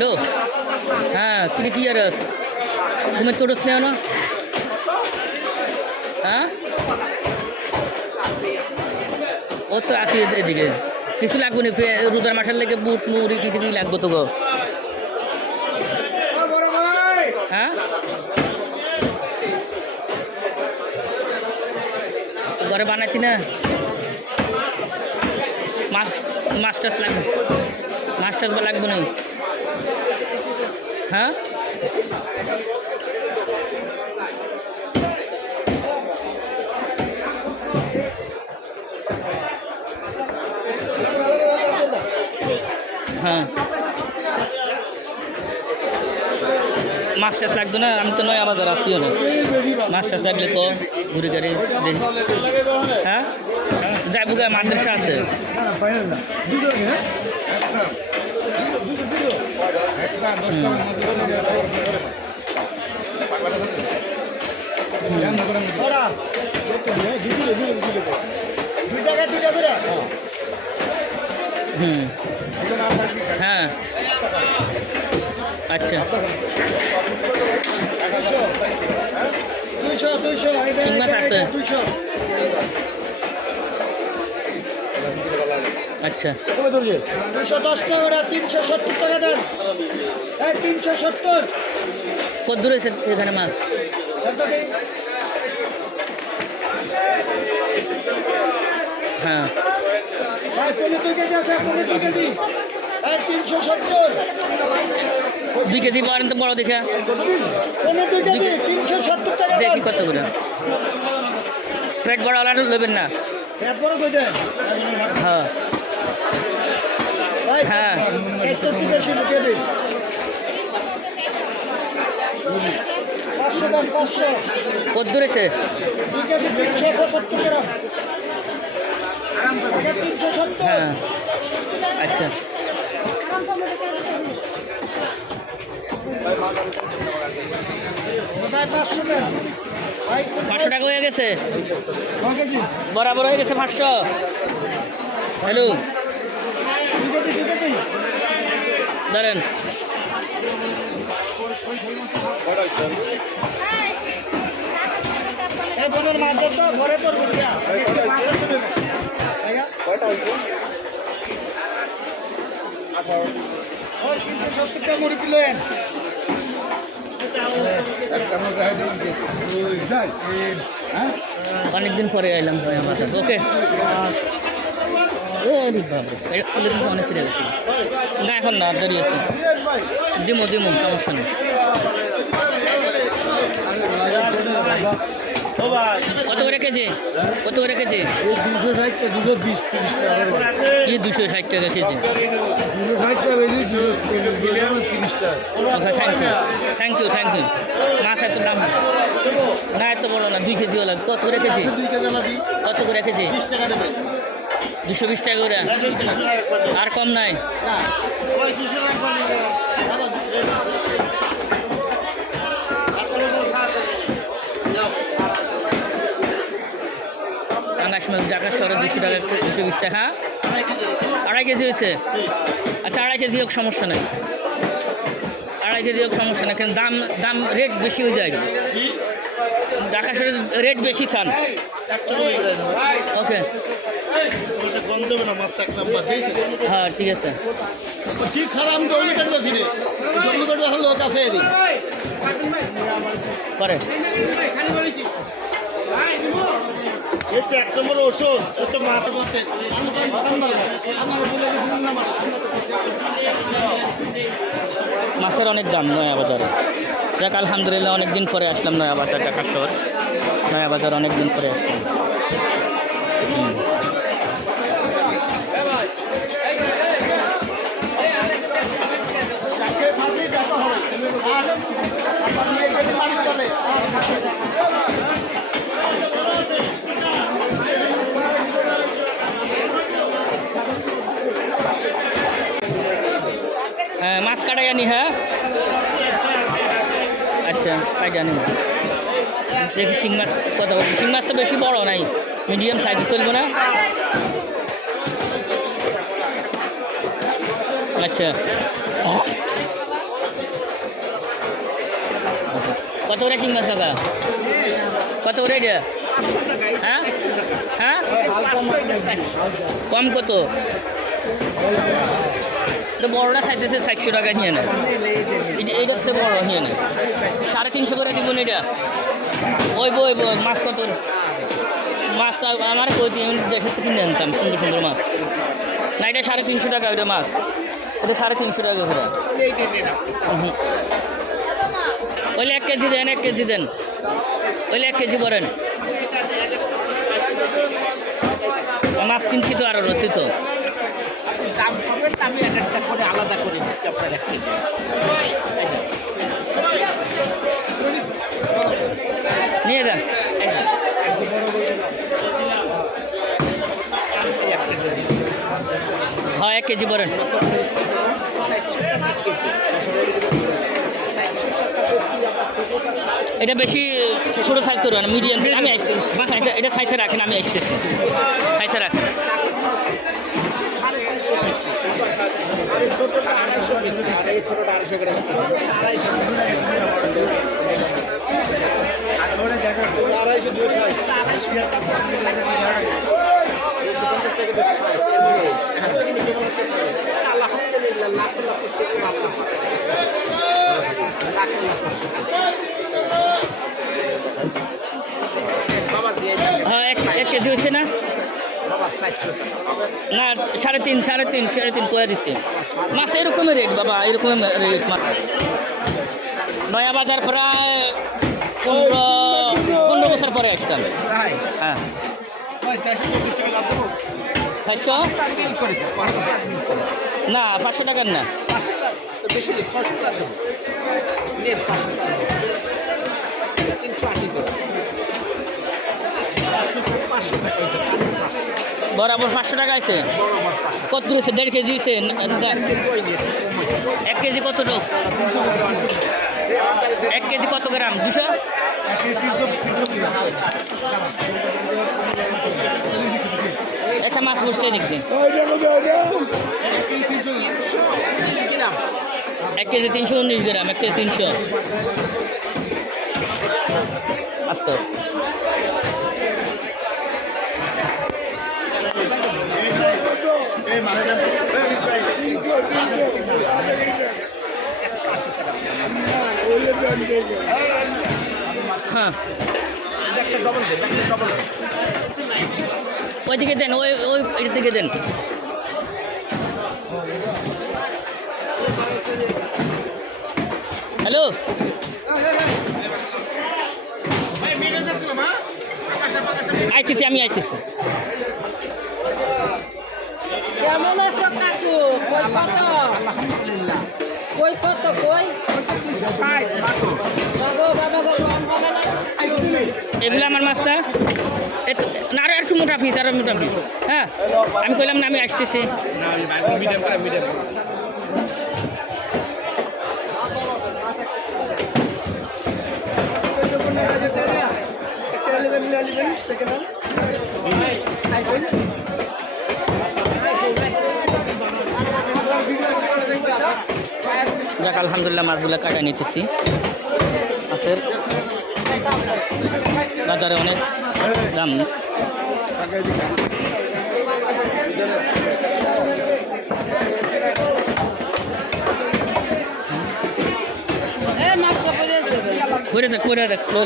Hello, হ্যাঁ তুই কি আর তুমি তোরস নেও না? হ্যাঁ ও তো আসি এদিকে কিছু লাগবে না, রোজার মাসের লেগে বুট মুড়ি কিছু কি লাগবে তো গো? হ্যাঁ ঘরে বানাচ্ছি না, মাছ টাছ লাগবে, মাছ টাছ লাগবে না। হ্যাঁ হ্যাঁ মাছ টাছ লাগবে না, আমি তো নয় আবার আসিও না, মাছ টাছ লাগলে তো ঘুরে গাড়ি দেখি। হ্যাঁ যাইব গা, মাদ্রাসা আছে। হুম হ্যাঁ আচ্ছা শিং মাছ আছে। আচ্ছা 210 টাকা, 370 টাকা দেন। 370 কত দূর হয়েছে এখানে মাছ? হ্যাঁ 2 কেজি পারেন তো বড় দেখে, দেখি কত করে পেট বড় হলে নেবেন না। হ্যাঁ হ্যাঁ কত দূরেছে? হ্যাঁ আচ্ছা 500 টাকা হয়ে গেছে, বরাবর হয়ে গেছে 500। হ্যালো ধরেন মুড়ি কিলো অনেকদিন পরে এলাম বাজার। ওকে ও ঠিক বাবু ফুলে কিন্তু অনেক ছিঁড়ে গেছিল না, এখন না দাঁড়িয়ে আছে, দিমো দিমো সমস্যা নেই। কত করে কেজি? কত করে কেজি? 260 220 30 টাকা কি 260 টাকা কেজি? 260 টাকা বেশি 30 টাকা। আচ্ছা থ্যাংক ইউ থ্যাংক ইউ। মাছ এত দাম না, এত বড় না, 2 কেজি হলো। কত করে কেজি? কত করে কেজি? 220 টাকা করে, আর কম নাই? ঢাকা শহরে 200 টাকা, 220 টাকা। 2.5 কেজি হয়েছে? আচ্ছা 2.5 কেজি হোক, সমস্যা নাই, 2.5 কেজি হোক, সমস্যা নাই, কিন্তু দাম রেট বেশি হয়ে যায়। ঢাকা শহরে রেট বেশি চান। ওকে হ্যাঁ ঠিক আছে। ঠিক স্যার, আমি ডুপ্লিকেট বলছি রে, ডুপ্লিকেট দেখার লোক আছে এদিকে পরে এক নম্বর ওষুধ মাথা করতে মাছের অনেক দাম নয়া বাজারে। যাক আলহামদুলিল্লাহ অনেক দিন পরে আসলাম নয়া বাজার, ঢাকা শহর নয়া বাজার অনেক দিন পরে আসলাম। মাছ কাটাই আনি। হ্যাঁ আচ্ছা তাই জানি না, দেখি শিং মাছ কত করে। শিং মাছ তো বেশি বড় নাই, মিডিয়াম সাইজ চলবে না? আচ্ছা কত করে শিং মাছ কাকা কত করে এটা হ্যাঁ হ্যাঁ কম কত এটা বড়টা চাইতেছে 400 টাকা নিয়ে নেয় এইটার থেকে বড় নিয়ে নেয় 350 করে দিব না এটা ওই মাছ কত মাছ আমার কই আমি দেশের থেকে কিনে আনতাম সুন্দর সুন্দর মাছ না এটা 350 টাকা ওইটা মাছ এটা 350 টাকা করে ওইলে 1 কেজি দেন 1 কেজি দেন ওইলে 1 কেজি করেন মাছ কিনছি তো আরও রয়েছে তো দাম করবেন আমি একটা করে আলাদা করে দিচ্ছি আপনার এক কেজি নিয়ে যান হ্যাঁ 1 কেজি করেন এটা বেশি ছোটো সাইজ করবেন মিডিয়াম আমি আসতে এটা সাইজে রাখেন আমি আসতেছি সাইজে রাখেন হ্যাঁ 1 কেজি হচ্ছে না না 3.5 করে দিচ্ছি মাছ এরকমই রেট বাবা এরকমই রেট মাছ নয়া বাজার প্রায় 15 বছর পরে আসতাম হ্যাঁ 400 না 500 টাকার না বেশি 600 টাকা নেট 380 করে 500 টাকা হয়েছে বরাবর 500 টাকা আছে কত দূরেছে 1.5 কেজি আছে 1 কেজি কত লোক 1 কেজি কত গ্রাম 200 একটা মাছ বসছে দেখতে 1 কেজি 319 গ্রাম 1 কেজি 300 আচ্ছা হ্যাঁ ওইদিকে দেন ওই দিকে দেন হ্যালো আইতেছি আমি আইতেছি কেমন আছো কাকু কই কত আলহামদুলিল্লাহ কই কত কই 60 বাবা বাবা গো লম হবে না এগুলো আমার মাছটা না আরো একটু মোটা পিস আরো মোটা পিস হ্যাঁ আমি কইলাম না আমি আসতেছি যাক আলহামদুলিল্লাহ মাছগুলো কাটা নিতেছি মাছের বাজারে অনেক দাম এ মাছ তো পড়ে আছে করে দেখ লো